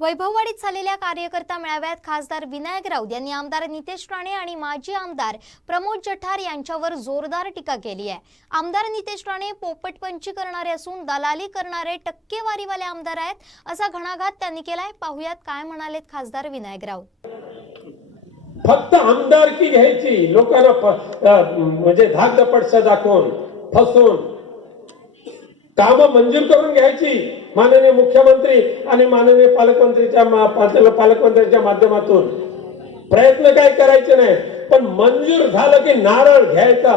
वैभववाडीत झालेल्या कार्यकर्ता मेळाव्यात खासदार विनायक राऊत यांनी आमदार नितेश राणे आणि माजी आमदार प्रमोद जठार यांच्यावर जोरदार टीका केली आहे। आमदार नितेश राणे पोपटपंची करणारे असून दलाली करणारे टक्केवारीवाले आमदार आहेत असा घणाघात त्यांनी केलाय। पाहुयात काय म्हणालेत खासदार विनायक राऊत। फक्त आमदारकी घ्यायची, लोकांना म्हणजे धाकधपटसा दाखवून फसवून काम मंजूर करून घ्यायची माननीय मुख्यमंत्री आणि माननीय पालकमंत्र्यांच्या माध्यमातून प्रयत्न काही करायचे नाही, पण मंजूर झालं की नारळ घ्यायचा,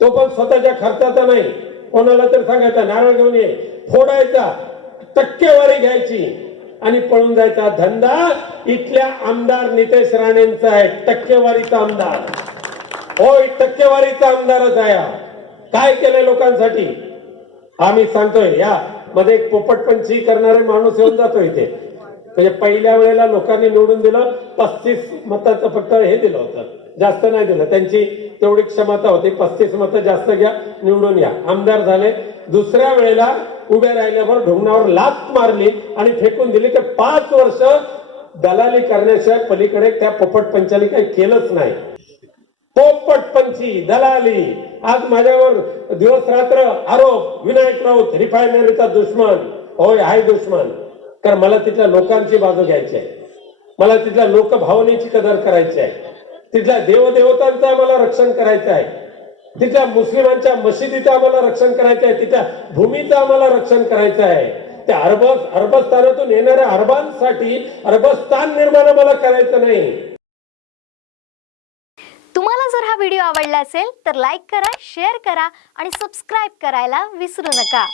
तो पण स्वतःच्या खर्चाचा नाही, कोणाला तर सांगायचा नारळ घेऊन ये, फोडायचा, टक्केवारी घ्यायची आणि पळून जायचा धंदा इथल्या आमदार नितेश राणेंचा आहे। टक्केवारीचा आमदार होय, टक्केवारीचा आमदारच आहे। काय केलंय लोकांसाठी आम्ही सांगतोय। या मध्ये एक पोपटपंची करणारे माणूस येऊन जातो इथे, म्हणजे पहिल्या वेळेला लोकांनी निवडून दिलं, 35 मताचं फक्त हे दिलं होतं, जास्त नाही दिलं, त्यांची तेवढी क्षमता होती, 35 मतं जास्त घ्या निवडून या, आमदार झाले। दुसऱ्या वेळेला उभे राहिल्यावर ढोंगणावर लाथ मारली आणि फेकून दिली की 5 वर्ष दलाली करण्याशिवाय पलीकडे त्या पोपटपंचाने काही केलंच नाही। पोपटपंची दलाली, आज माझ्यावर दिवस रात्र आरोप, विनायक राऊत रिफायनरीचा दुश्मन, होय हाय दुश्मन, कारण मला तिथल्या लोकांची बाजू घ्यायची आहे, मला तिथल्या लोकभावनेची कदर करायची आहे, तिथल्या देवदेवतांचं आम्हाला रक्षण करायचं आहे, तिथल्या मुस्लिमांच्या मशिदीचं आम्हाला रक्षण करायचं आहे, तिथल्या भूमीचं आम्हाला रक्षण करायचं आहे। त्या अरबस्थानातून येणाऱ्या अरबांसाठी अरबस्थान निर्माण आम्हाला करायचं नाही। तुम्हाला जर हा व्हिडिओ आवडला असेल तर लाईक करा, शेअर करा आणि सबस्क्राइब करायला विसरू नका।